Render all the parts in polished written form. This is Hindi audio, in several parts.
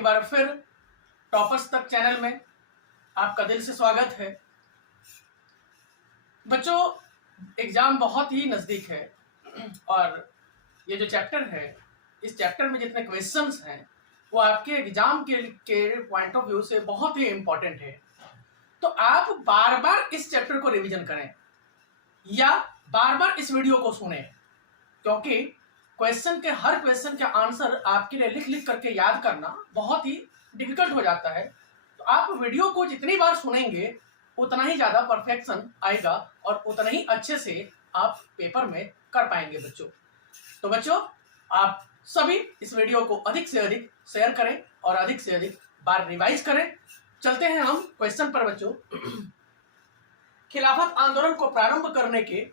एक बार फिर टॉपर्स तक चैनल में आपका दिल से स्वागत है। बच्चों, एग्जाम बहुत ही नज़दीक है और ये जो चैप्टर है, इस चैप्टर में जितने क्वेश्चंस हैं वो आपके एग्जाम के पॉइंट ऑफ व्यू से बहुत ही इम्पोर्टेंट है। तो आप बार बार इस चैप्टर को रिवीजन करें या बार बार इस वीडियो को सुनें, क्योंकि हर क्वेश्चन के आंसर आपके लिए लिख लिख करके याद करना बहुत ही डिफिकल्ट हो जाता है। तो आप वीडियो को जितनी बार सुनेंगे उतना ही ज़्यादा परफेक्शन आएगा और उतना ही अच्छे से आप पेपर में कर पाएंगे बच्चों। तो बच्चों, आप सभी इस वीडियो को अधिक से अधिक शेयर करें और अधिक से अधिक बार रिवाइज करें। चलते हैं हम क्वेश्चन पर बच्चों। खिलाफत आंदोलन को प्रारंभ करने के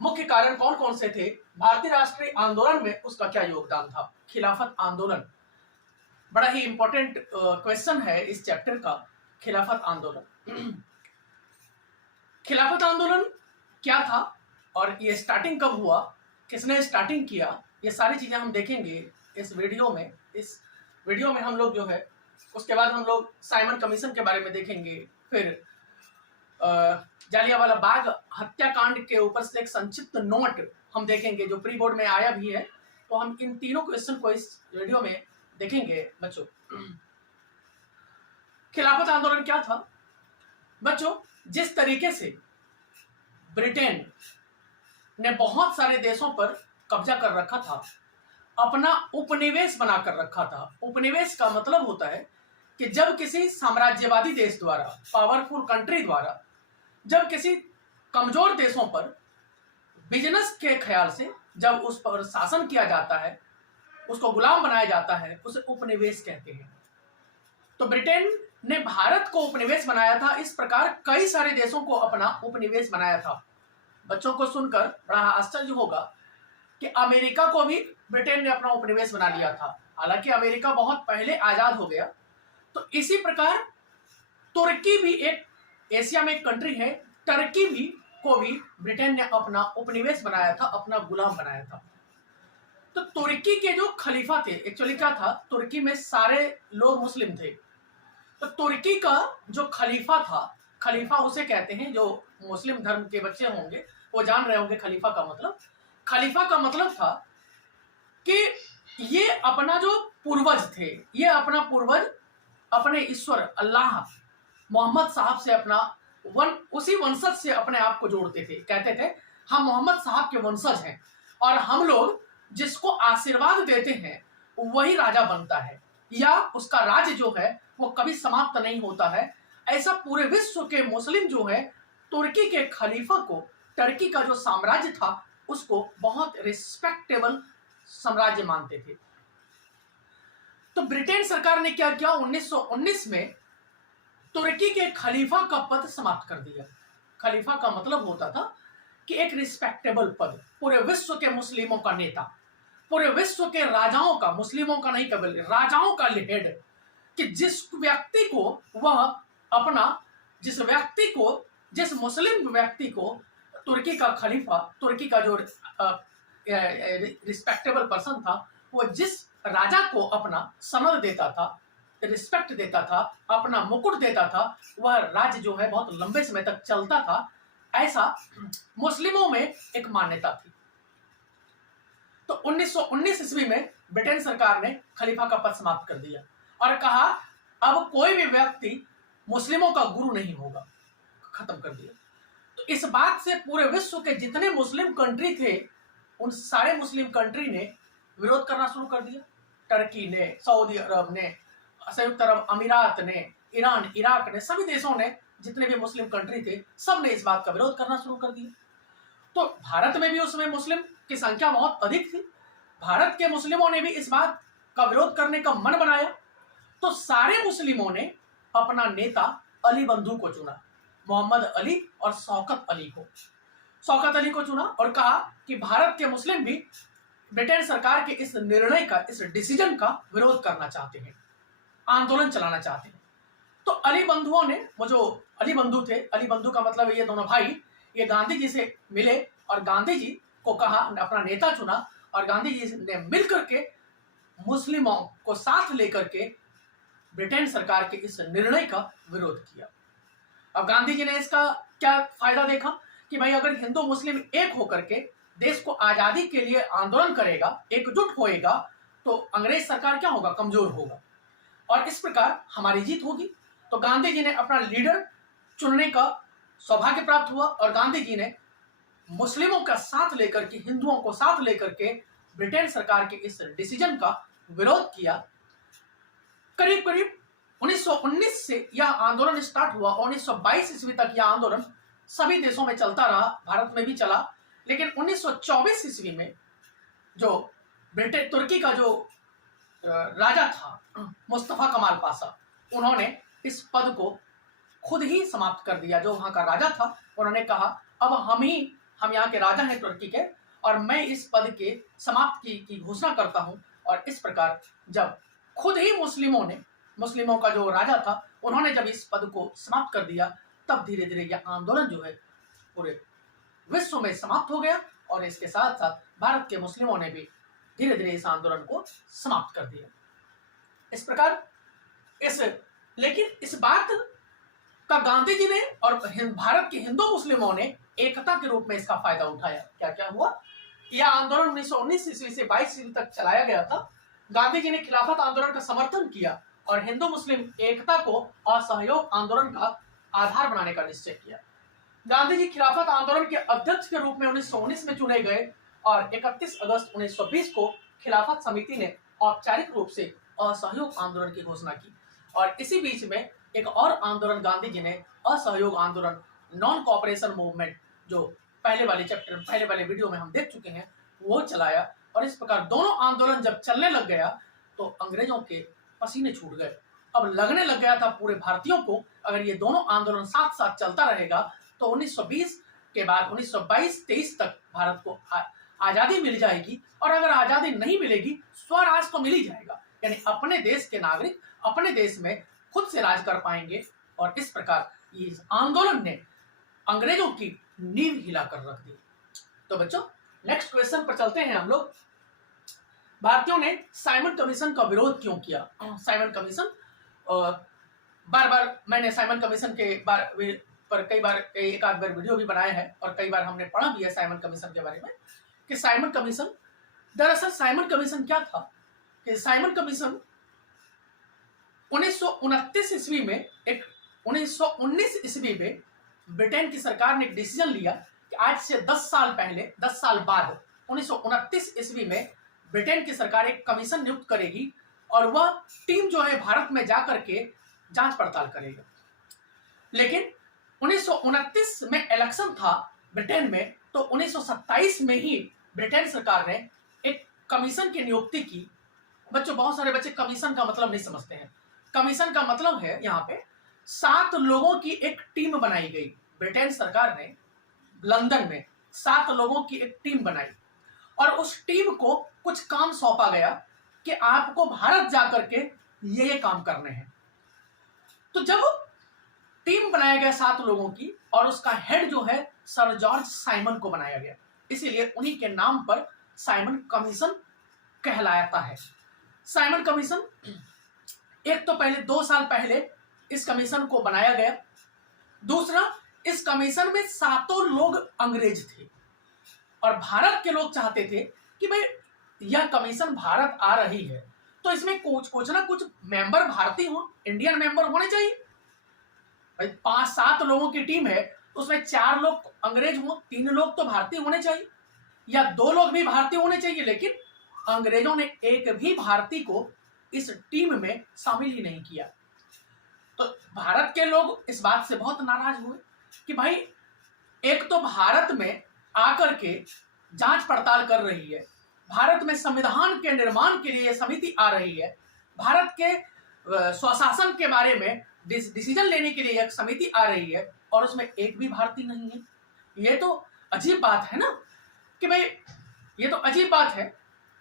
मुख्य कारण कौन कौन से थे? भारतीय राष्ट्रीय आंदोलन में उसका क्या योगदान था? खिलाफत आंदोलन बड़ा ही इंपॉर्टेंट क्वेश्चन है इस चैप्टर का। खिलाफत आंदोलन खिलाफत आंदोलन क्या था और ये स्टार्टिंग कब हुआ, किसने स्टार्टिंग किया, ये सारी चीजें हम देखेंगे इस वीडियो में हम लोग जो है उसके बाद हम लोग साइमन कमीशन के बारे में देखेंगे। फिर जालियांवाला बाग हत्याकांड के ऊपर से एक संक्षिप्त नोट हम देखेंगे जो प्री बोर्ड में आया भी है। तो हम इन तीनों क्वेश्चन को इस वीडियो में देखेंगे बच्चों। खिलाफत आंदोलन क्या था बच्चों? जिस तरीके से ब्रिटेन ने बहुत सारे देशों पर कब्जा कर रखा था, अपना उपनिवेश बना कर रखा था। उपनिवेश का मतलब होता है कि जब किसी साम्राज्यवादी देश द्वारा, पावरफुल कंट्री द्वारा, जब किसी कमजोर देशों पर बिजनेस के ख्याल से जब उस पर शासन किया जाता है, उसको गुलाम बनाया जाता है, उसे उपनिवेश कहते हैं। तो ब्रिटेन ने भारत को उपनिवेश बनाया था। इस प्रकार कई सारे देशों को अपना उपनिवेश बनाया था। बच्चों को सुनकर बड़ा आश्चर्य होगा कि अमेरिका को भी ब्रिटेन ने अपना उपनिवेश बना लिया था। हालांकि अमेरिका बहुत पहले आजाद हो गया। तो इसी प्रकार तुर्की भी एक एशिया में एक कंट्री है, टर्की भी को भी ब्रिटेन ने अपना उपनिवेश बनाया था, अपना गुलाम बनाया था। तो तुर्की के जो खलीफा थे, एक्चुअली क्या था, तुर्की में सारे लोग मुस्लिम थे। तो तुर्की का जो खलीफा था, खलीफा उसे कहते हैं, जो मुस्लिम धर्म के बच्चे होंगे वो जान रहे होंगे खलीफा का मतलब। खलीफा का मतलब था कि ये अपना जो पूर्वज थे, ये अपना पूर्वज अपने ईश्वर अल्लाह मोहम्मद साहब से उसी वंशज से अपने आप को जोड़ते थे। कहते थे हम मोहम्मद साहब के वंशज हैं और हम लोग जिसको आशीर्वाद देते हैं वही राजा बनता है, या उसका राज्य जो है वो कभी समाप्त नहीं होता है। ऐसा पूरे विश्व के मुस्लिम जो है तुर्की के खलीफा को, टर्की का जो साम्राज्य था उसको बहुत रिस्पेक्टेबल साम्राज्य मानते थे। तो ब्रिटेन सरकार ने क्या किया, 1919 में तुर्की के खलीफा का पद समाप्त कर दिया। खलीफा का मतलब होता था कि एक रिस्पेक्टेबल पद, पूरे विश्व के मुस्लिमों का नेता, पूरे विश्व के राजाओं का, मुस्लिमों का नहीं केवल राजाओं का हेड, कि जिस मुस्लिम व्यक्ति को तुर्की का खलीफा, तुर्की का जो रिस्पेक्टेबल पर्सन था, वो जिस राजा को अपना सनद देता था, रिस्पेक्ट देता था, अपना मुकुट देता था, वह राज्य जो है बहुत लंबे समय तक चलता था। ऐसा मुस्लिमों में एक मान्यता थी। तो 1919 ईस्वी में ब्रिटेन सरकार ने खलीफा का पद समाप्त कर दिया और कहा अब कोई भी व्यक्ति मुस्लिमों का गुरु नहीं होगा, खत्म कर दिया। तो इस बात से पूरे विश्व के जितने मुस्लिम कंट्री थे उन सारे मुस्लिम कंट्री ने विरोध करना शुरू कर दिया। टर्की ने, सऊदी अरब ने, संयुक्त अरब अमीरात ने, ईरान, इराक ने, सभी देशों ने, जितने भी मुस्लिम कंट्री थे, सब ने इस बात का विरोध करना शुरू कर दिया। तो भारत में भी उस समय मुस्लिम की संख्या बहुत अधिक थी। भारत के मुस्लिमों ने भी इस बात का विरोध करने का मन बनाया। तो सारे मुस्लिमों ने अपना नेता अली बंधु को चुना, मोहम्मद अली और शौकत अली को चुना और कहा कि भारत के मुस्लिम भी ब्रिटेन सरकार के इस निर्णय का, इस डिसीजन का विरोध करना चाहते हैं, आंदोलन चलाना चाहते हैं। तो अली बंधुओं ने, वो जो अली बंधु थे, अली बंधु का मतलब ये दोनों भाई, ये गांधी जी से मिले और गांधी जी को कहा, अपना नेता चुना और गांधी जी ने मिलकर के मुस्लिमों को साथ लेकर के ब्रिटेन सरकार के इस निर्णय का विरोध किया। अब गांधी जी ने इसका क्या फायदा देखा कि भाई अगर हिंदू मुस्लिम एक होकर के देश को आजादी के लिए आंदोलन करेगा, एकजुट होएगा, तो अंग्रेज सरकार क्या होगा, कमजोर होगा और इस प्रकार हमारी जीत होगी। तो गांधी जी ने अपना लीडर चुनने का सौभाग्य प्राप्त हुआ और गांधी जी ने मुस्लिमों का साथ लेकर के, हिंदुओं को साथ लेकर के ब्रिटेन सरकार के इस डिसीजन का विरोध किया। करीब करीब 1919 से यह आंदोलन स्टार्ट हुआ। 1922 ईस्वी तक यह आंदोलन सभी देशों में चलता रहा, भारत में भी चला। लेकिन 1924 ईस्वी में जो ब्रिटेन तुर्की का जो राजा था मुस्तफा कमाल पाशा, उन्होंने इस पद को खुद ही समाप्त कर दिया। जो वहां का राजा था उन्होंने कहा अब हम यहाँ के राजा हैं तुर्की के और मैं इस पद के समाप्त की घोषणा करता हूं। और इस प्रकार जब खुद ही मुस्लिमों का जो राजा था उन्होंने जब इस पद को समाप्त कर दिया, तब धीरे धीरे यह आंदोलन जो है पूरे विश्व में समाप्त हो गया और इसके साथ साथ भारत के मुस्लिमों ने भी धीरे धीरे इस आंदोलन को समाप्त कर दिया। इस प्रकार लेकिन इस बात का गांधी जी ने और भारत के हिंदू मुस्लिमों ने एकता के रूप में इसका फायदा उठाया। क्या क्या हुआ, यह आंदोलन 1919 ईस्वी से 22 ईस्वी तक चलाया गया था। गांधी जी ने खिलाफत आंदोलन का समर्थन किया और हिंदू मुस्लिम एकता को असहयोग आंदोलन का आधार बनाने का निश्चय किया। गांधी जी खिलाफत आंदोलन के अध्यक्ष के रूप में 1919 में चुने गए और 31 अगस्त 1920 को खिलाफत समिति ने औपचारिक रूप से असहयोग आंदोलन की घोषणा की। और इसी बीच में एक और आंदोलन गांधी जी ने असहयोग आंदोलन, नॉन कोऑपरेशन मूवमेंट, जो पहले वाले वीडियो में हम देख चुके हैं, वो चलाया। और इस प्रकार दोनों आंदोलन जब चलने लग गया तो अंग्रेजों के पसीने छूट गए। अब लगने लग गया था पूरे भारतीयों को अगर ये दोनों आंदोलन साथ साथ चलता रहेगा तो 1920 के बाद 1922-23 तक भारत को आजादी मिल जाएगी। और अगर आजादी नहीं मिलेगी, स्वराज तो मिल ही जाएगा, यानी अपने देश के नागरिक अपने देश में खुद से राज कर पाएंगे। और इस प्रकार इस आंदोलन ने अंग्रेजों की नींव हिलाकर रख दी। तो बच्चों नेक्स्ट क्वेश्चन पर चलते हैं हम लोग। भारतीयों ने साइमन कमीशन का विरोध क्यों किया? साइमन कमीशन, बार बार मैंने साइमन कमीशन के पर एक आध बार वीडियो भी बनाया है और कई बार हमने पढ़ा भी है साइमन कमीशन के बारे में कि साइमन कमीशन, दरअसल साइमन कमीशन क्या था कि साइमन कमीशन 1929 ईस्वी में 1919 ईस्वी में ब्रिटेन की सरकार ने एक डिसीजन लिया कि आज से 10 साल बाद 1929 ईस्वी में ब्रिटेन की सरकार एक कमीशन नियुक्त करेगी और वह टीम जो है भारत में जाकर के जांच पड़ताल करेगा। लेकिन 1929 में इलेक्शन था ब्रिटेन में, तो 1927 में ही ब्रिटेन सरकार ने एक कमीशन की नियुक्ति की। बच्चों बहुत सारे बच्चे कमीशन का मतलब नहीं समझते हैं। कमीशन का मतलब है यहाँ पे 7 लोगों की एक टीम बनाई गई। ब्रिटेन सरकार ने लंदन में 7 लोगों की एक टीम बनाई और उस टीम को कुछ काम सौंपा गया कि आपको भारत जाकर के ये काम करने हैं। तो जब टीम बनाया गया 7 लोगों की और उसका हेड जो है सर जॉर्ज साइमन को बनाया गया, इसीलिए उन्हीं के नाम पर साइमन कमीशन कहलाता है। साइमन कमीशन एक तो पहले 2 साल पहले इस कमीशन को बनाया गया। दूसरा, इस कमीशन में 7 लोग अंग्रेज थे और भारत के लोग चाहते थे कि भाई यह कमीशन भारत आ रही है तो इसमें कुछ ना कुछ मेंबर भारतीय हो, इंडियन मेंबर होने चाहिए। भाई 5-7 लोगों की टीम है तो उसमें 4 लोग अंग्रेज हो, 3 लोग तो भारतीय होने चाहिए या 2 लोग भी भारतीय होने चाहिए। लेकिन अंग्रेजों ने एक भी भारतीय को इस टीम में शामिल ही नहीं किया। तो भारत के लोग इस बात से बहुत नाराज हुए कि भाई एक तो भारत में आकर के जांच पड़ताल कर रही है, भारत में संविधान के निर्माण के लिए समिति आ रही है, भारत के स्वशासन के बारे में डिसीजन लेने के लिए एक समिति आ रही है और उसमें एक भी भारतीय नहीं है। ये तो अजीब बात है ना कि भाई, ये तो अजीब बात है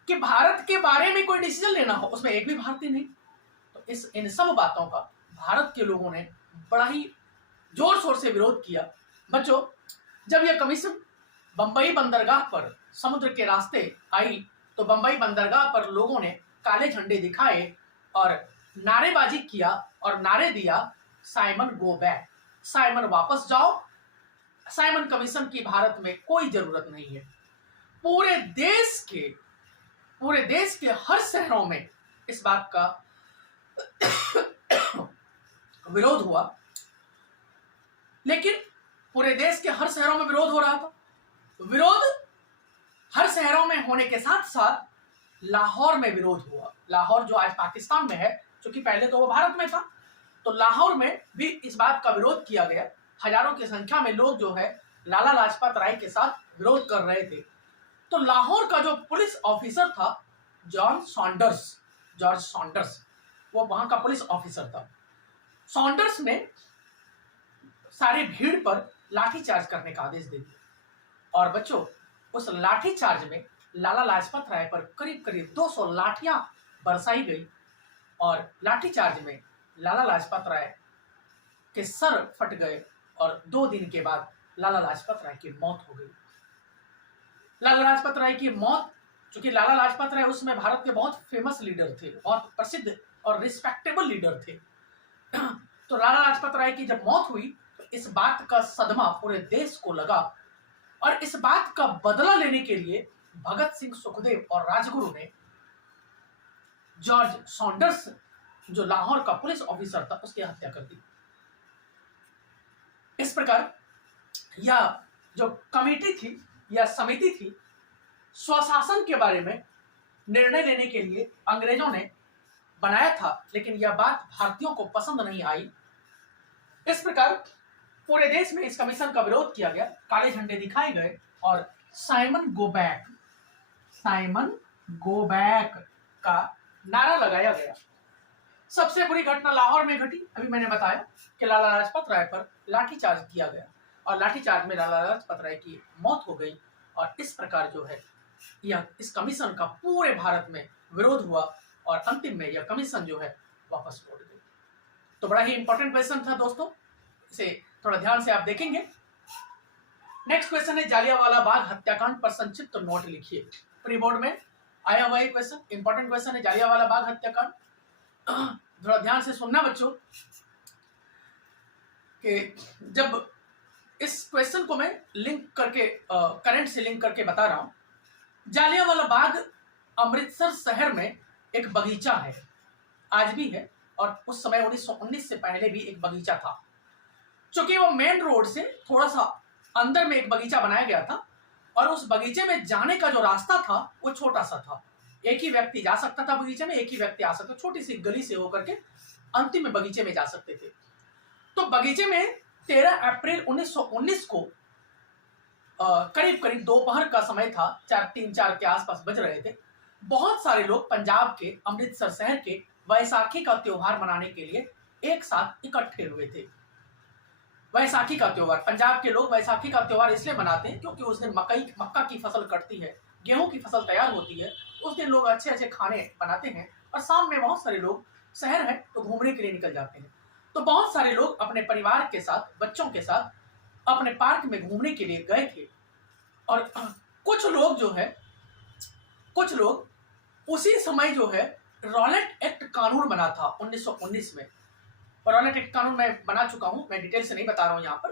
कि भारत के बारे में कोई डिसीजन लेना हो उसमें एक भी भारतीय नहीं। तो इन सब बातों का भारत के लोगों ने बड़ा ही जोर शोर से विरोध किया। बच्चों जब यह कमीशन बंबई बंदरगाह पर समुद्र के रास्ते आई तो बंबई बंदरगाह पर लोगों ने काले झंडे दिखाए और नारेबाजी किया और नारे दिया, साइमन गो बैक, साइमन वापस जाओ, साइमन कमीशन की भारत में कोई जरूरत नहीं है। पूरे देश के हर शहरों में इस बात का विरोध हुआ। लेकिन पूरे देश के हर शहरों में विरोध हो रहा था। विरोध हर शहरों में होने के साथ साथ लाहौर में विरोध हुआ। लाहौर जो आज पाकिस्तान में है, क्योंकि पहले तो वो भारत में था, तो लाहौर में भी इस बात का विरोध किया गया। हजारों की संख्या में लोग जो है लाला लाजपत राय के साथ विरोध कर रहे थे। तो लाहौर का जो पुलिस ऑफिसर था जॉर्ज सॉन्डर्स, वो वहां का पुलिस ऑफिसर था। सॉन्डर्स ने सारी भीड़ पर लाठीचार्ज करने का आदेश दे दिया। और बच्चों, उस लाठीचार्ज में लाला लाजपत राय पर करीब करीब 200 लाठियां बरसाई गई और लाठीचार्ज में लाला लाजपत राय के सर फट गए और 2 दिन के बाद लाला लाजपत राय की मौत हो गई। लाला लाजपत राय की मौत, चूंकि लाला लाजपत राय उसमें भारत के बहुत फेमस लीडर थे, बहुत प्रसिद्ध और रिस्पेक्टेबल लीडर थे। तो लाला लाजपत राय की जब मौत हुई तो इस बात का सदमा पूरे देश को लगा और इस बात का बदला लेने के लिए भगत सिंह, सुखदेव और राजगुरु ने जॉर्ज सॉन्डर्स, जो लाहौर का पुलिस ऑफिसर था, उसकी हत्या कर दी। इस प्रकार यह जो कमेटी थी या समिति थी, स्वशासन के बारे में निर्णय लेने के लिए अंग्रेजों ने बनाया था, लेकिन यह बात भारतीयों को पसंद नहीं आई। इस प्रकार पूरे देश में इस कमीशन का विरोध किया गया, काले झंडे दिखाए गए और साइमन गो बैक का नारा लगाया गया। सबसे बुरी घटना लाहौर में घटी। अभी मैंने बताया कि लाला लाजपत राय पर लाठीचार्ज किया गया और लाठीचार्ज में लाला लाजपत राय की मौत हो गई और इस प्रकार जो है यह इस कमीशन का पूरे भारत में विरोध हुआ और अंतिम में यह कमीशन जो है वापस लौट गई। तो बड़ा ही इंपॉर्टेंट क्वेश्चन था दोस्तों, इसे थोड़ा ध्यान से आप देखेंगे। नेक्स्ट क्वेश्चन है, जालियांवाला बाग हत्याकांड पर संक्षिप्त नोट लिखिए। प्री बोर्ड में आया हुआ एक क्वेश्चन, इंपॉर्टेंट क्वेश्चन है, जालियांवाला बाग हत्याकांड। थोड़ा ध्यान से सुनना बच्चों कि जब इस क्वेश्चन को मैं लिंक करके करंट से लिंक करके बता रहा हूं। जालियांवाला बाग अमृतसर शहर में एक बगीचा है, आज भी है, और उस समय 1919 से पहले भी एक बगीचा था। चूंकि वो मेन रोड से थोड़ा सा अंदर में एक बगीचा बनाया गया था और उस बगीचे में जाने का जो रास्ता था वो छोटा सा था। एक ही व्यक्ति जा सकता था बगीचे में, एक ही व्यक्ति आ सकता, छोटी सी गली से होकर के अंतिम में बगीचे में जा सकते थे। तो बगीचे में 13 अप्रैल 1919 को करीब करीब दोपहर का समय था, 3-4 के आसपास बज रहे थे। बहुत सारे लोग पंजाब के अमृतसर शहर के वैसाखी का त्योहार मनाने के लिए एक साथ इकट्ठे हुए थे। वैसाखी का त्योहार, पंजाब के लोग वैसाखी का त्योहार इसलिए मनाते हैं क्योंकि उस दिन मक्का की फसल कटती है, गेहूं की फसल तैयार होती है। उस दिन लोग अच्छे अच्छे खाने बनाते हैं और शाम में बहुत सारे लोग, शहर है तो घूमने के लिए निकल जाते हैं। तो बहुत सारे लोग अपने परिवार के साथ, बच्चों के साथ अपने पार्क में घूमने के लिए गए थे और कुछ लोग उसी समय जो है रॉलेट एक्ट कानून बना था 1919 में। रॉलेट एक्ट कानून मैं बना चुका हूं, मैं डिटेल से नहीं बता रहा हूं यहां पर।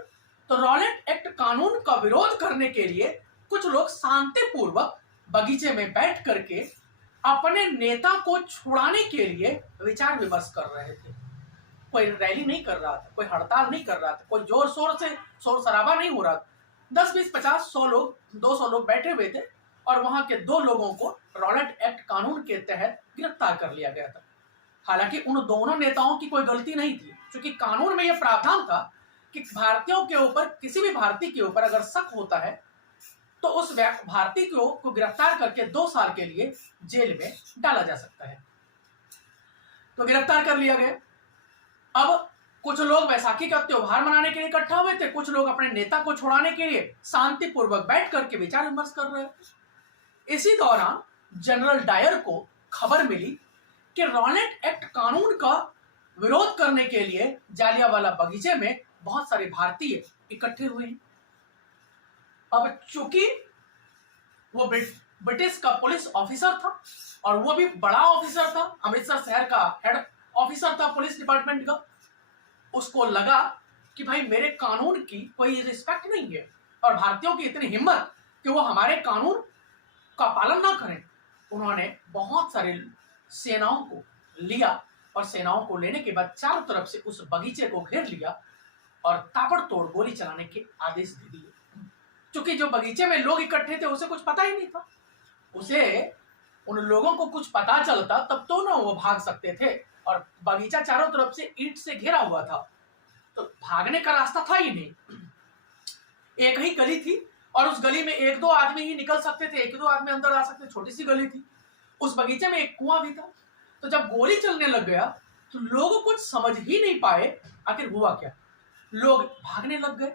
तो रॉलेट एक्ट कानून का विरोध करने के लिए कुछ लोग शांतिपूर्वक बगीचे में बैठ करके अपने नेता को छुड़ाने के लिए विचार विमर्श कर रहे थे। कोई रैली नहीं कर रहा था, कोई हड़ताल नहीं कर रहा था, कोई जोर शोर से शोर शराबा नहीं हो रहा था। 10, 20, 50, 100 लोग, 200 लोग बैठे हुए थे और वहां के 2 लोगों को रॉलेट एक्ट कानून के तहत गिरफ्तार कर लिया गया था। हालांकि उन दोनों नेताओं की कोई गलती नहीं थी, क्योंकि कानून में यह प्रावधान था कि भारतीयों के ऊपर, किसी भी भारतीय के ऊपर अगर शक होता है तो उस भारतीय को गिरफ्तार करके 2 साल के लिए जेल में डाला जा सकता है। तो गिरफ्तार कर लिया गया। अब कुछ लोग वैसाखी का त्योहार मनाने के लिए इकट्ठा हुए थे, कुछ लोग अपने नेता को छुड़ाने के लिए शांतिपूर्वक बैठ करके विचार विमर्श कर रहे थे। इसी दौरान जनरल डायर को खबर मिली कि रॉलेट एक्ट कानून का विरोध करने के लिए जालियांवाला बगीचे में बहुत सारे भारतीय इकट्ठे हुए हैं। अब चूंकि वो ब्रिटिश का पुलिस ऑफिसर था और वो भी बड़ा ऑफिसर था, अमृतसर शहर का हेड ऑफिसर था पुलिस डिपार्टमेंट का, उसको लगा कि भाई मेरे कानून की कोई रिस्पेक्ट नहीं है और भारतीयों की इतनी हिम्मत कि वो हमारे कानून का पालन ना करें। उन्होंने बहुत सारे सेनाओं को लिया और सेनाओं को लेने के बाद चारों तरफ से उस बगीचे को घेर लिया और ताबड़तोड़ गोली चलाने के आदेश दे दिए। क्योंकि जो बगीचे में लोग इकट्ठे थे उसे कुछ पता ही नहीं था। उसे उन लोगों को कुछ पता चलता तब तो ना वो भाग सकते थे, और बगीचा चारों तरफ से ईंट से घेरा हुआ था, तो भागने का रास्ता था ही नहीं। एक ही गली थी और उस गली में एक दो आदमी ही निकल सकते थे, एक दो आदमी अंदर आ सकते, छोटी सी गली थी। उस बगीचे में एक कुआं भी था। तो जब गोली चलने लग गया तो लोग कुछ समझ ही नहीं पाए आखिर हुआ क्या। लोग भागने लग गए,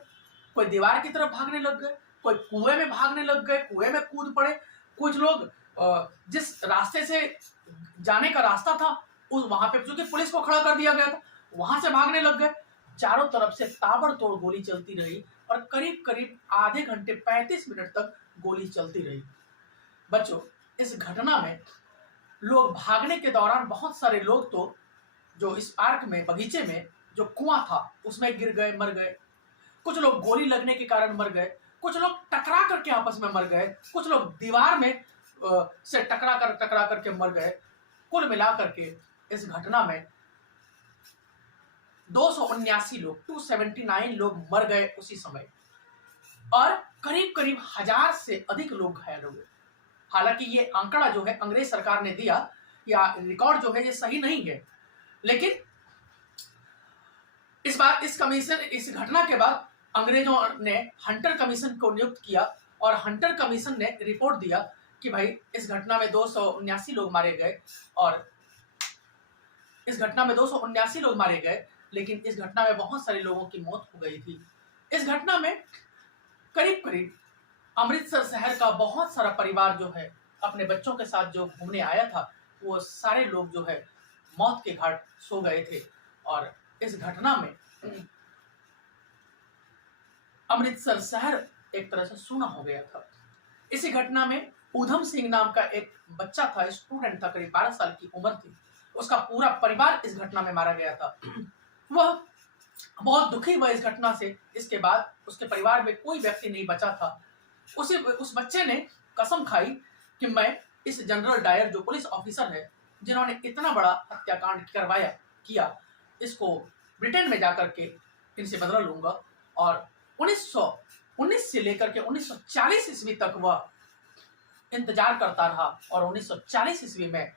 कोई दीवार की तरफ भागने लग गए, कोई कुएं में भागने लग गए, कुएं में कूद पड़े। कुछ लोग जिस रास्ते से जाने का रास्ता था उस वहां पे, क्योंकि पुलिस को खड़ा कर दिया गया था, वहां से भागने लग गए। चारों तरफ से ताबड़तोड़ गोली चलती रही और करीब करीब आधे घंटे 35 मिनट तक गोली चलती रही। बच्चों, इस घटना में लोग भागने के दौरान बहुत सारे लोग तो जो इस पार्क में, बगीचे में जो कुआं था उसमें गिर गए, मर गए। कुछ लोग गोली लगने के कारण मर गए, कुछ लोग टकरा करके आपस में मर गए, कुछ लोग दीवार में से टकरा करके मर गए। कुल मिलाकर के इस घटना में 279 लोग, 279 लोग मर गए उसी समय, और करीब करीब 1000 से अधिक लोग घायल हो गए। हालांकि ये आंकड़ा जो है अंग्रेज सरकार ने दिया या रिकॉर्ड जो है ये सही नहीं है, लेकिन इस घटना के बाद अंग्रेजों ने हंटर कमीशन को नियुक्त किया और हंटर कमीशन ने रिपोर्ट दिया कि भाई इस घटना में 279 लोग मारे गए, और इस घटना में 279 लोग मारे गए, लेकिन इस घटना में बहुत सारे लोगों की मौत हो गई थी। इस घटना में करीब करीब अमृतसर शहर का बहुत सारा परिवार जो है अपने बच्चों के साथ जो घूमने आया था, वो सारे लोग जो है मौत के घाट सो गए थे। और इस घटना में अमृतसर शहर एक तरह से सूना हो गया था। इसी घटना में ऊधम सिंह नाम का एक बच्चा था, स्टूडेंट था, करीब 12 साल की उम्र थी। उसका पूरा परिवार इस घटना में मारा गया था। वह बहुत दुखी हुआ इस घटना से। इसके बाद उसके परिवार में कोई व्यक्ति नहीं बचा था। उस बच्चे ने कसम खाई कि मैं इस जनरल डायर जो पुलिस ऑफिसर है, जिन्होंने इतना बड़ा हत्याकांड किया, इसको ब्रिटेन में जाकर के इनसे बदला लूंगा। और 1919 से लेकर के 1940 ईस्वी तक वह इंतजार करता रहा और 1940 ईस्वी में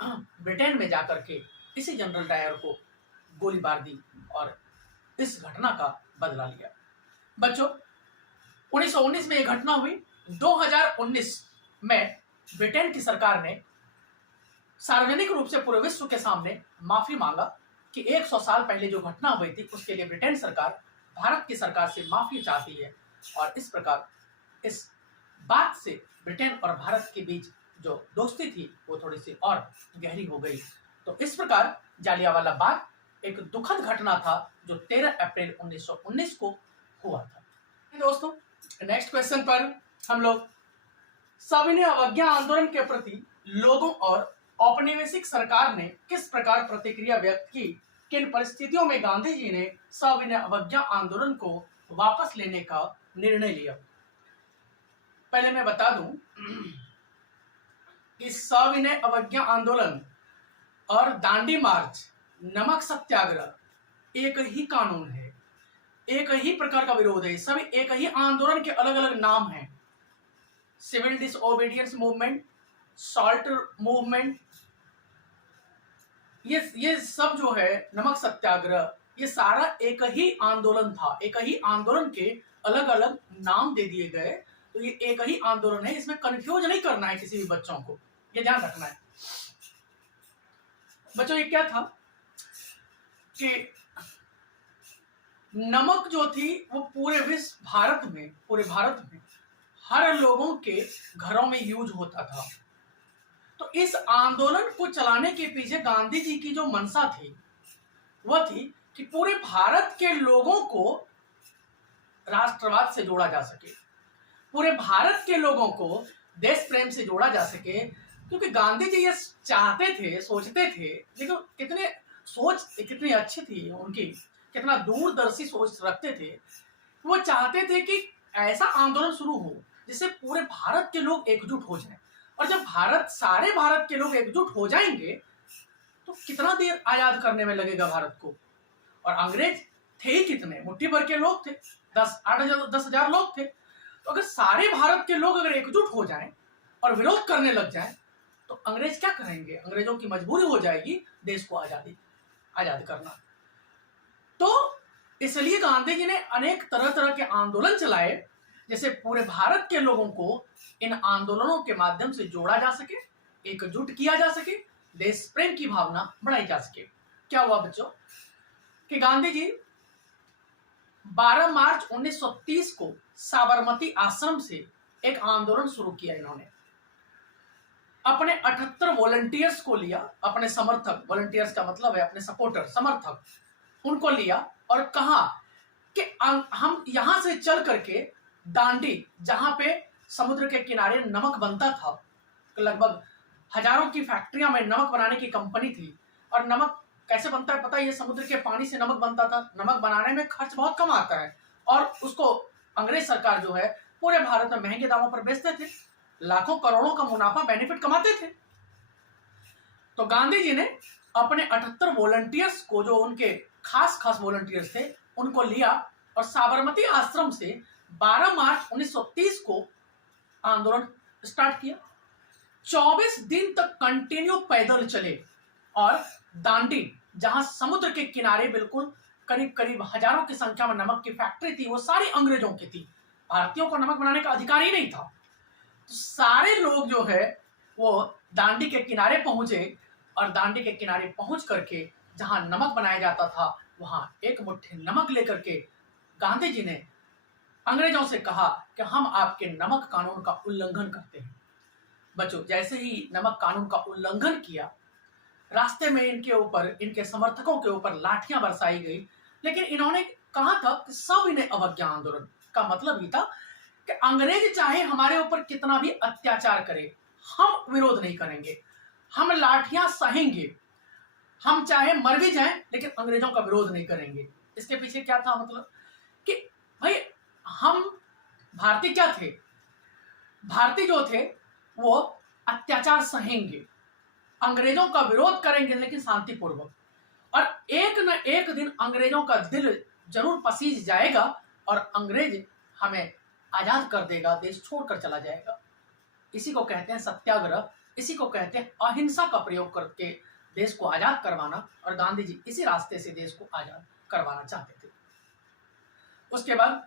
ब्रिटेन में जाकर के इसी जनरल डायर को गोली मार दी और इस घटना का बदला लिया। बच्चों, 1919 में यह घटना हुई। 2019 में ब्रिटेन की सरकार ने सार्वजनिक रूप से पूरे विश्व के सामने माफी मांगा कि 100 साल पहले जो घटना हुई थी उसके लिए ब्रिटेन सरकार भारत की सरकार से माफी चाहती है। और इस प्रकार इस बात से ब्रिटेन और भारत के बीच जो दोस्ती थी वो थोड़ी सी और गहरी हो गई। तो इस प्रकार जालियांवाला बाग एक दुखद घटना था जो 13 अप्रैल 1919 को हुआ था। दोस्तों, नेक्स्ट क्वेश्चन पर हम लोग सविनय अवज्ञा आंदोलन के प्रति लोगों और औपनिवेशिक सरकार ने किस प्रकार प्रतिक्रिया व्यक्त की, किन परिस्थितियों में गांधी जी ने सविनय अवज्ञा आंदोलन को वापस लेने का निर्णय लिया। पहले मैं बता दूं कि सविनय अवज्ञा आंदोलन और दांडी मार्च, नमक सत्याग्रह एक ही कानून है, एक ही प्रकार का विरोध है। सभी एक ही आंदोलन के अलग अलग नाम हैं। Civil disobedience movement, salt movement, ये सब जो है, नमक सत्याग्रह, ये सारा एक ही आंदोलन था। एक ही आंदोलन के अलग अलग नाम दे दिए गए, तो ये एक ही आंदोलन है। इसमें कंफ्यूज नहीं करना है किसी भी बच्चों को, ये ध्यान रखना है। बच्चों, ये क्या था कि नमक जो थी वो पूरे भारत में हर लोगों के घरों में यूज होता था। तो इस आंदोलन को चलाने के पीछे गांधी जी की जो मंशा थी वह थी कि पूरे भारत के लोगों को राष्ट्रवाद से जोड़ा जा सके, पूरे भारत के लोगों को देश प्रेम से जोड़ा जा सके। क्योंकि गांधी जी ये चाहते थे, सोचते थे, लेकिन कितने सोच कितनी अच्छी थी उनकी, कितना दूरदर्शी सोच रखते थे। वो चाहते थे कि ऐसा आंदोलन शुरू हो जिससे पूरे भारत के लोग एकजुट हो जाएं, और जब सारे भारत के लोग एकजुट हो जाएंगे तो कितना देर आजाद करने में लगेगा भारत को। और अंग्रेज थे ही कितने, मुट्ठी भर के लोग थे, 10,000 लोग थे। तो अगर सारे भारत के लोग अगर एकजुट हो जाएं और विरोध करने लग जाएं तो अंग्रेज क्या करेंगे? अंग्रेजों की मजबूरी हो जाएगी देश को आजाद करना। तो इसलिए गांधी जी ने अनेक तरह तरह के आंदोलन चलाए, जैसे पूरे भारत के लोगों को इन आंदोलनों के माध्यम से जोड़ा जा सके, एकजुट किया जा सके, देश प्रेम की भावना बढ़ाई जा सके। क्या हुआ बच्चों कि गांधी जी 12 मार्च 1930 को साबरमती आश्रम से एक आंदोलन शुरू किया। इन्होंने अपने 78 वॉलंटियर्स को लिया, अपने समर्थक, वॉलंटियर्स का मतलब है अपने सपोर्टर, समर्थक, उनको लिया और कहा कि हम यहां से चल करके दांडी, जहां पे समुद्र के किनारे नमक बनता था, लगभग हजारों की फैक्ट्रियां में नमक बनाने की कंपनी थी। और नमक कैसे बनता है पता है? ये समुद्र के पानी से नमक बनता था। नमक बनाने में खर्च बहुत कम आता है और उसको अंग्रेज सरकार जो है पूरे भारत में महंगे दामों पर बेचते थे, लाखों करोड़ों का मुनाफा, बेनिफिट कमाते थे। तो गांधी जी ने अपने 78 वॉलंटियर्स को, जो उनके खास वॉलंटियर्स थे, उनको लिया और साबरमती आश्रम से 12 मार्च 1930 को आंदोलन स्टार्ट किया। 24 दिन तक कंटिन्यू पैदल चले और दांडी, जहां समुद्र के किनारे बिल्कुल करीब करीब हजारों की संख्या में नमक की फैक्ट्री थी, वो सारी अंग्रेजों की थी। भारतीयों को नमक बनाने का अधिकार ही नहीं था। तो सारे लोग जो है वो दांडी के किनारे पहुंचे और दांडी के किनारे पहुंच करके जहां नमक बनाया जाता था वहां एक मुट्ठी नमक लेकर के गांधी जी ने अंग्रेजों से कहा कि हम आपके नमक कानून का उल्लंघन करते हैं। बच्चों, जैसे ही नमक कानून का उल्लंघन किया, रास्ते में इनके ऊपर, इनके समर्थकों के ऊपर लाठियां बरसाई गई। लेकिन इन्होंने कहा था कि सब इन्हें अवज्ञा आंदोलन का मतलब ही था कि अंग्रेज चाहे हमारे ऊपर कितना भी अत्याचार करे, हम विरोध नहीं करेंगे, हम लाठियां सहेंगे, हम चाहे मर भी जाएं लेकिन अंग्रेजों का विरोध नहीं करेंगे। इसके पीछे क्या था? मतलब कि भाई हम भारतीय क्या थे? भारतीय जो थे वो अत्याचार सहेंगे, अंग्रेजों का विरोध करेंगे लेकिन शांतिपूर्वक, और एक न एक दिन अंग्रेजों का दिल जरूर पसीज जाएगा और अंग्रेज हमें आजाद कर देगा, देश छोड़कर चला जाएगा। इसी को कहते हैं सत्याग्रह, इसी को कहते हैं अहिंसा का प्रयोग करके देश को आजाद करवाना। और गांधी जी इसी रास्ते से देश को आजाद करवाना चाहते थे। उसके बाद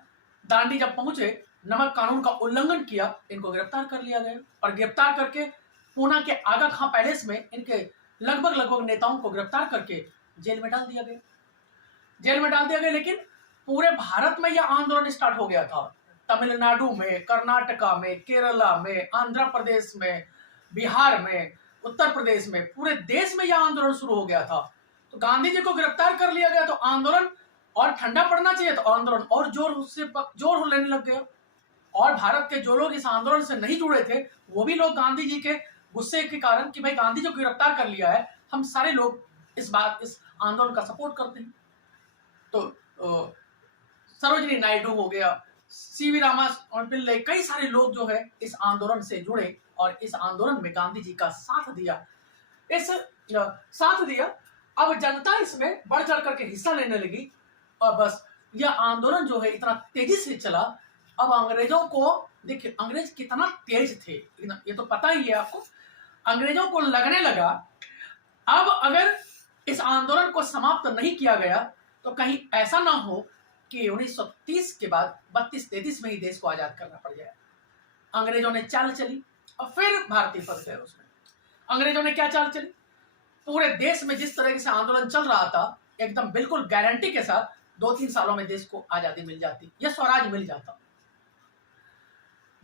दांडी जब पहुंचे, नमक कानून का उल्लंघन किया, इनको गिरफ्तार कर लिया गया और गिरफ्तार करके पूना के आगा खां पैलेस में इनके लगभग नेताओं को गिरफ्तार करके जेल में डाल दिया गया। लेकिन पूरे भारत में यह आंदोलन स्टार्ट हो गया था। तमिलनाडु में, कर्नाटका में, केरला में, आंध्र प्रदेश में, बिहार में, उत्तर प्रदेश में, पूरे देश में यह आंदोलन शुरू हो गया था। तो गांधी जी को गिरफ्तार कर लिया गया तो आंदोलन और ठंडा पड़ना चाहिए, तो आंदोलन और जोर लेने लग गया। और भारत के जो लोग इस आंदोलन से नहीं जुड़े थे वो भी लोग गांधी जी के गुस्से के कारण कि भाई गांधी जी को गिरफ्तार कर लिया है, हम सारे लोग इस आंदोलन का सपोर्ट करते हैं। तो सरोजिनी नायडू हो गया, सीवी रामन पिल्ले, कई सारे लोग जो है इस आंदोलन से जुड़े और इस आंदोलन में गांधी जी का साथ दिया। अब जनता इसमें बढ़ चढ़ करके हिस्सा लेने लगी और बस यह आंदोलन जो है इतना तेजी से चला। अब अंग्रेजों को देखिए, अंग्रेज कितना तेज थे ये तो पता ही है आपको। अंग्रेजों को लगने लगा अब अगर इस आंदोलन को समाप्त नहीं किया गया तो कहीं ऐसा ना हो कि 1930 के बाद 32-33 में ही देश को आजाद करना पड़ जाए। अंग्रेजों ने चाल चली और फिर भारतीय फंस गए उसमें। अंग्रेजों ने क्या चाल चली? पूरे देश में जिस तरह से आंदोलन चल रहा था, एकदम बिल्कुल गारंटी के साथ 2-3 सालों में देश को आजादी मिल जाती, यह स्वराज मिल जाता।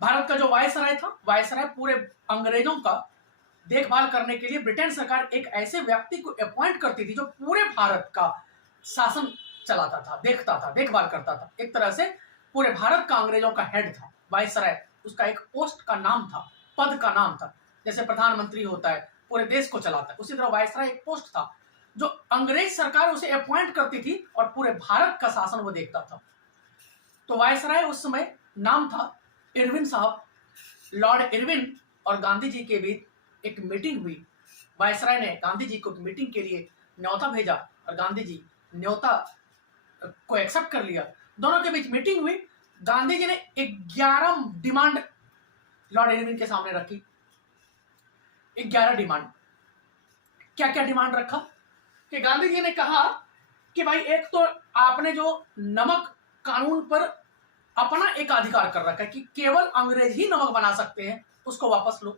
भारत का जो वायसराय था, वायसराय पूरे अंग्रेजों का देखभाल करने के लिए ब्रिटेन सरकार एक ऐसे व्यक्ति को अपॉइंट करती थी जो पूरे भारत का शासन चलाता था, देखता था, देखभाल करता था। एक तरह से पूरे भारत का अंग्रेजों का हेड था वायसराय। उसका एक पोस्ट का नाम था, पद का नाम था। जैसे प्रधानमंत्री होता है, पूरे देश को चलाता है, उसी तरह वायसराय एक पोस्ट था। जो अंग्रेज सरकार उसे अपॉइंट करती थी और पूरे भारत का शासन वो देखता था। तो वायसराय उस समय नाम था इरविन साहब। लॉर्ड इरविन और गांधी जी के बीच एक मीटिंग हुई। वायसराय ने गांधी जी को मीटिंग के लिए न्योता भेजा और गांधी जी न्योता को एक्सेप्ट कर लिया। दोनों के बीच मीटिंग हुई। गांधी जी ने 11 डिमांड लॉर्ड इरविन के सामने रखी। 11 डिमांड। क्या क्या डिमांड रखा कि गांधी जी ने कहा कि भाई एक तो आपने जो नमक कानून पर अपना एक अधिकार कर रखा है कि केवल अंग्रेज ही नमक बना सकते हैं, उसको वापस लो।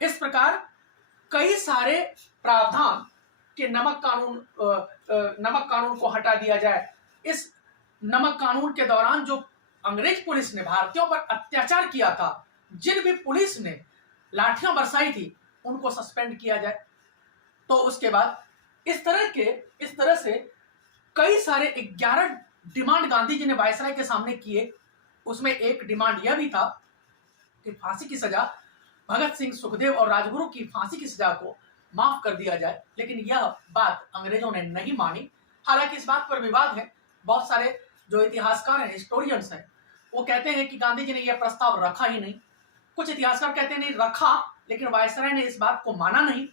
इस प्रकार कई सारे प्रावधान कि नमक कानून को हटा दिया जाए। इस नमक कानून के दौरान जो अंग्रेज पुलिस ने भारतीयों पर अत्याचार किया था, जिन भी पुलिस ने लाठियां बरसाई थी, उनको सस्पेंड किया जाए। तो उसके बाद इस तरह से कई सारे 11 डिमांड गांधी जी ने वायसराय के सामने किए। उसमें एक डिमांड यह भी था कि फांसी की सजा, भगत सिंह, सुखदेव और राजगुरु की फांसी की सजा को माफ कर दिया जाए। लेकिन यह बात अंग्रेजों ने नहीं मानी। हालांकि इस बात पर विवाद है। बहुत सारे जो इतिहासकार हैं, हिस्टोरियंस हैं, वो कहते हैं कि गांधी जी ने यह प्रस्ताव रखा ही नहीं। कुछ इतिहासकार कहते हैं नहीं रखा, लेकिन वायसराय ने इस बात को माना नहीं।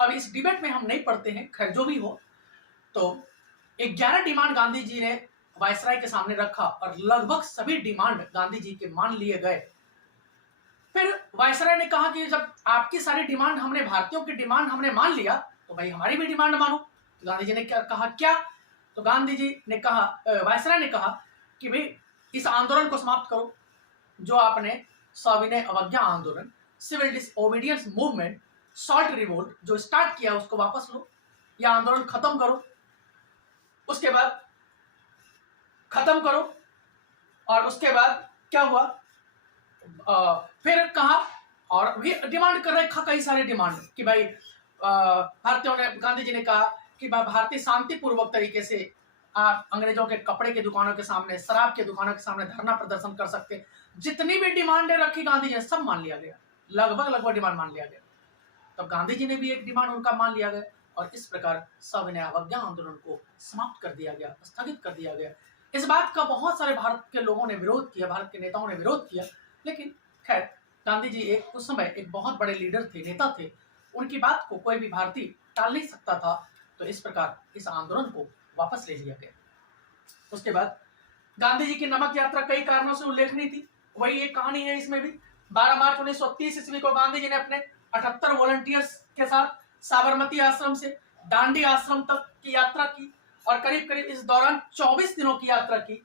अब इस डिबेट में हम नहीं पढ़ते हैं, खैर जो भी हो। तो 11 डिमांड गांधी जी ने वायसराय के सामने रखा और लगभग सभी डिमांड गांधी जी के मान लिए गए। फिर वायसराय ने कहा कि जब आपकी सारी डिमांड हमने, भारतीयों की डिमांड हमने मान लिया, तो भाई हमारी भी डिमांड मानो। गांधी जी ने क्या कहा, क्या? तो गांधी जी ने कहा, वायसराय ने कहा कि भाई इस आंदोलन को समाप्त करो। जो आपने सविनय अवज्ञा आंदोलन, civil disobedience movement, salt revolt जो स्टार्ट किया, उसको वापस लो, यह आंदोलन खत्म करो। उसके बाद खत्म करो। और उसके बाद क्या हुआ, फिर कहा और भी डिमांड कर रखा कई सारे डिमांड कि भाई भारतीयों ने, गांधी जी ने कहा कि भारतीय शांतिपूर्वक तरीके से आप अंग्रेजों के कपड़े की दुकानों के सामने, शराब की दुकानों के सामने धरना प्रदर्शन कर सकते। जितनी भी डिमांडें रखी गांधी जी ने, सब मान लिया गया। लगभग डिमांड मान लिया गया। तब गांधी जी ने भी एक डिमांड उनका मान लिया गया और इस प्रकार सविनय अवज्ञा आंदोलन को समाप्त कर दिया गया, स्थगित कर दिया गया। इस बात का बहुत सारे भारत के लोगों ने विरोध किया, भारत के नेताओं ने विरोध किया, लेकिन खैर गांधी जी उस समय एक बहुत बड़े लीडर थे, नेता थे। उनकी बात को कोई भी भारतीय टाल नहीं सकता था। तो इस प्रकार इस आंदोलन को वापस ले लिया गया। उसके बाद गांधी जी की नमक यात्रा कई कारणों से उल्लेखनीय थी। वही एक कहानी है इसमें भी। 12 मार्च 1930 ईस्वी को गांधी जी ने अपने 78 वॉलंटियर्स के साथ साबरमती आश्रम से दांडी आश्रम तक की यात्रा की और करीब इस दौरान 24 दिनों की यात्रा की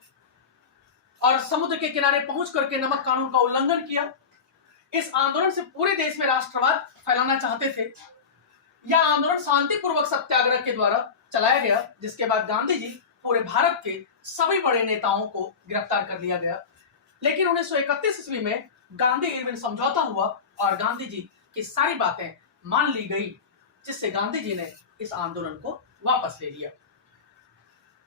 और समुद्र के किनारे पहुंच करके नमक कानून का उल्लंघन किया। इस आंदोलन से पूरे देश में राष्ट्रवाद फैलाना चाहते थे। यह आंदोलन शांतिपूर्वक सत्याग्रह के द्वारा चलाया गया, जिसके बाद गांधी जी पूरे भारत के सभी बड़े नेताओं को गिरफ्तार कर लिया गया। लेकिन 1931 ईस्वी में गांधी इरविन समझौता हुआ और गांधी जी की सारी बातें मान ली गई, जिससे गांधी जी ने इस आंदोलन को वापस ले लिया।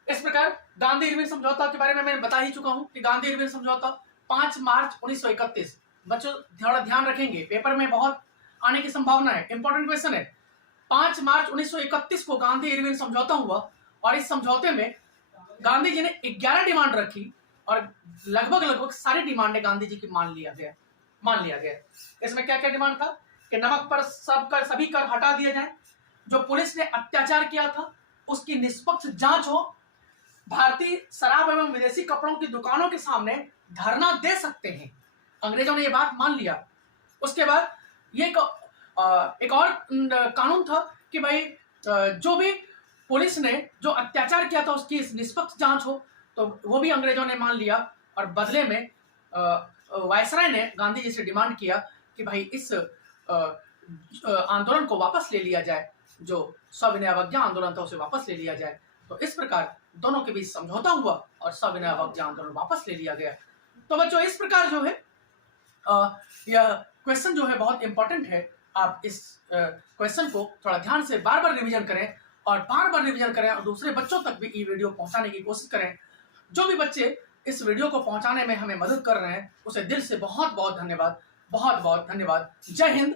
इस प्रकार गांधी इरविन समझौता के बारे में मैं बता ही चुका हूं कि गांधी इरविन समझौता 5 मार्च 1931। बच्चों थोड़ा ध्यान रखेंगे, पेपर में बहुत आने की संभावना है, इंपॉर्टेंट क्वेश्चन है। 5 मार्च 1931 को गांधी इरविन समझौता हुआ और इस समझौते में गांधी जी ने 11 डिमांड रखी और लगभग सारी डिमांडें गांधी जी की मान लिया गया। इसमें क्या क्या डिमांड था कि नमक पर सभी कर हटा दिए जाएं, जो पुलिस ने अत्याचार किया था उसकी निष्पक्ष जांच हो, भारतीय शराब एवं विदेशी कपड़ों की दुकानों के सामने धरना दे सकते हैं। अंग्रेजों ने यह बात मान लिया। उसके बाद ये एक और कानून था कि भाई जो भी पुलिस ने जो अत्याचार किया था उसकी निष्पक्ष जांच हो, तो वो भी अंग्रेजों ने मान लिया। और बदले में वायसराय ने गांधी जी से डिमांड किया कि भाई इस आंदोलन को वापस ले लिया जाए, जो सविनय अवज्ञा आंदोलन था उसे वापस ले लिया जाए। तो इस प्रकार दोनों के बीच समझौता हुआ और सविनय अवज्ञा आंदोलन वापस ले लिया गया। तो बच्चों इस प्रकार जो है यह क्वेश्चन जो है बहुत इंपॉर्टेंट है। आप इस क्वेश्चन को थोड़ा ध्यान से बार बार रिवीजन करें और दूसरे बच्चों तक भी ये वीडियो पहुंचाने की कोशिश करें। जो भी बच्चे इस वीडियो को पहुंचाने में हमें मदद कर रहे हैं उसे दिल से बहुत बहुत धन्यवाद। जय हिंद।